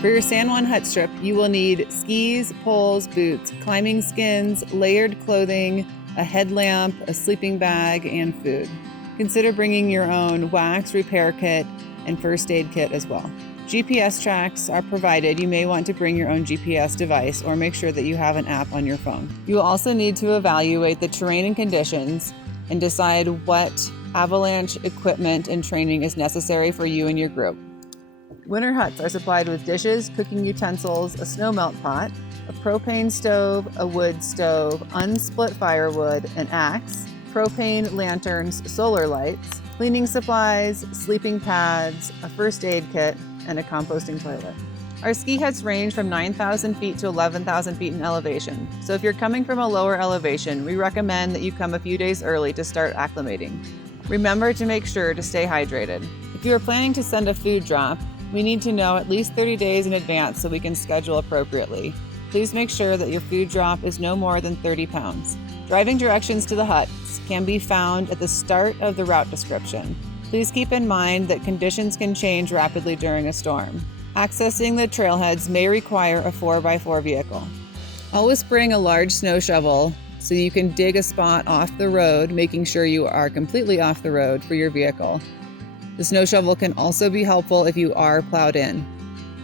For your San Juan Huts trip, you will need skis, poles, boots, climbing skins, layered clothing, a headlamp, a sleeping bag, and food. Consider bringing your own wax repair kit and first aid kit as well. GPS tracks are provided. You may want to bring your own GPS device or make sure that you have an app on your phone. You will also need to evaluate the terrain and conditions and decide what avalanche equipment and training is necessary for you and your group. Winter huts are supplied with dishes, cooking utensils, a snow melt pot, a propane stove, a wood stove, unsplit firewood, an axe, propane lanterns, solar lights, cleaning supplies, sleeping pads, a first aid kit, and a composting toilet. Our ski huts range from 9,000 feet to 11,000 feet in elevation. So if you're coming from a lower elevation, we recommend that you come a few days early to start acclimating. Remember to make sure to stay hydrated. If you are planning to send a food drop, we need to know at least 30 days in advance so we can schedule appropriately. Please make sure that your food drop is no more than 30 pounds. Driving directions to the huts can be found at the start of the route description. Please keep in mind that conditions can change rapidly during a storm. Accessing the trailheads may require a 4x4 vehicle. Always bring a large snow shovel so you can dig a spot off the road, making sure you are completely off the road for your vehicle. The snow shovel can also be helpful if you are plowed in.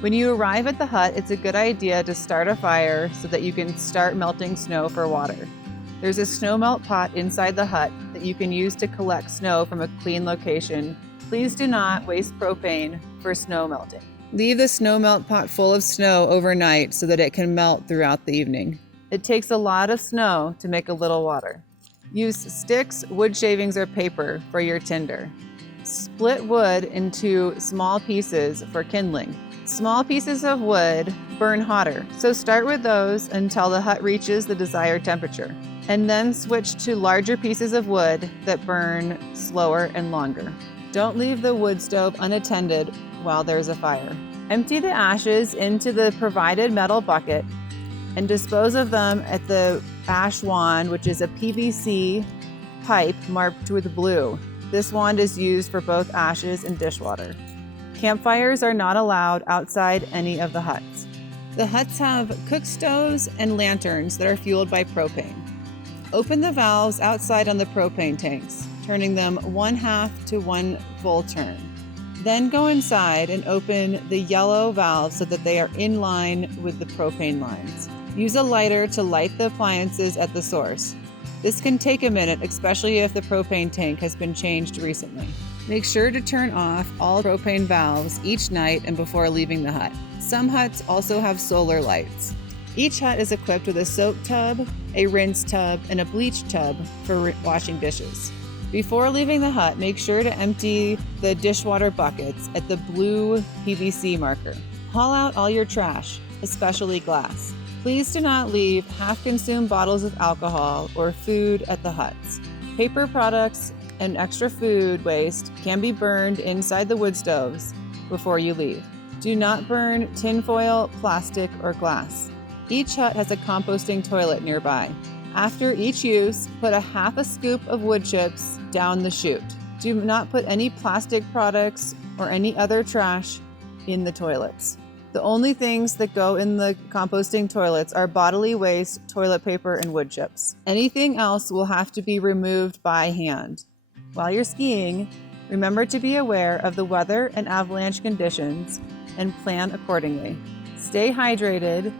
When you arrive at the hut, it's a good idea to start a fire so that you can start melting snow for water. There's a snow melt pot inside the hut that you can use to collect snow from a clean location. Please do not waste propane for snow melting. Leave the snow melt pot full of snow overnight so that it can melt throughout the evening. It takes a lot of snow to make a little water. Use sticks, wood shavings, or paper for your tinder. Split wood into small pieces for kindling. Small pieces of wood burn hotter, so start with those until the hut reaches the desired temperature, and then switch to larger pieces of wood that burn slower and longer. Don't leave the wood stove unattended while there's a fire. Empty the ashes into the provided metal bucket and dispose of them at the ash wand, which is a PVC pipe marked with blue. This wand is used for both ashes and dishwater. Campfires are not allowed outside any of the huts. The huts have cook stoves and lanterns that are fueled by propane. Open the valves outside on the propane tanks, turning them 1/2 to 1 full turn. Then go inside and open the yellow valves so that they are in line with the propane lines. Use a lighter to light the appliances at the source. This can take a minute, especially if the propane tank has been changed recently. Make sure to turn off all propane valves each night and before leaving the hut. Some huts also have solar lights. Each hut is equipped with a soap tub, a rinse tub, and a bleach tub for washing dishes. Before leaving the hut, make sure to empty the dishwater buckets at the blue PVC marker. Haul out all your trash, especially glass. Please do not leave half-consumed bottles of alcohol or food at the huts. Paper products and extra food waste can be burned inside the wood stoves before you leave. Do not burn tinfoil, plastic, or glass. Each hut has a composting toilet nearby. After each use, put a 1/2 scoop of wood chips down the chute. Do not put any plastic products or any other trash in the toilets. The only things that go in the composting toilets are bodily waste, toilet paper, and wood chips. Anything else will have to be removed by hand. While you're skiing, remember to be aware of the weather and avalanche conditions and plan accordingly. Stay hydrated,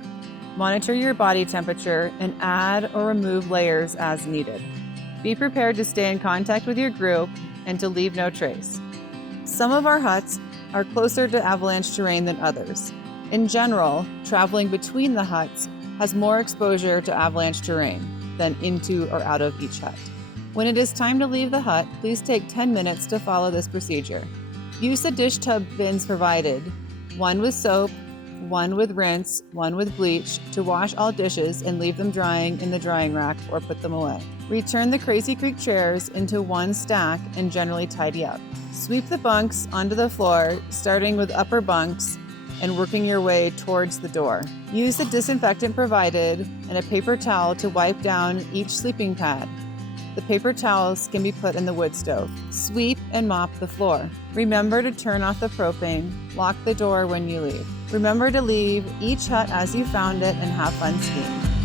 monitor your body temperature, and add or remove layers as needed. Be prepared to stay in contact with your group and to leave no trace. Some of our huts are closer to avalanche terrain than others. In general, traveling between the huts has more exposure to avalanche terrain than into or out of each hut. When it is time to leave the hut, please take 10 minutes to follow this procedure. Use the dish tub bins provided, one with soap, one with rinse, one with bleach, to wash all dishes and leave them drying in the drying rack or put them away. Return the Crazy Creek chairs into one stack and generally tidy up. Sweep the bunks onto the floor, starting with upper bunks and working your way towards the door. Use the disinfectant provided and a paper towel to wipe down each sleeping pad. The paper towels can be put in the wood stove. Sweep and mop the floor. Remember to turn off the propane. Lock the door when you leave. Remember to leave each hut as you found it and have fun skiing.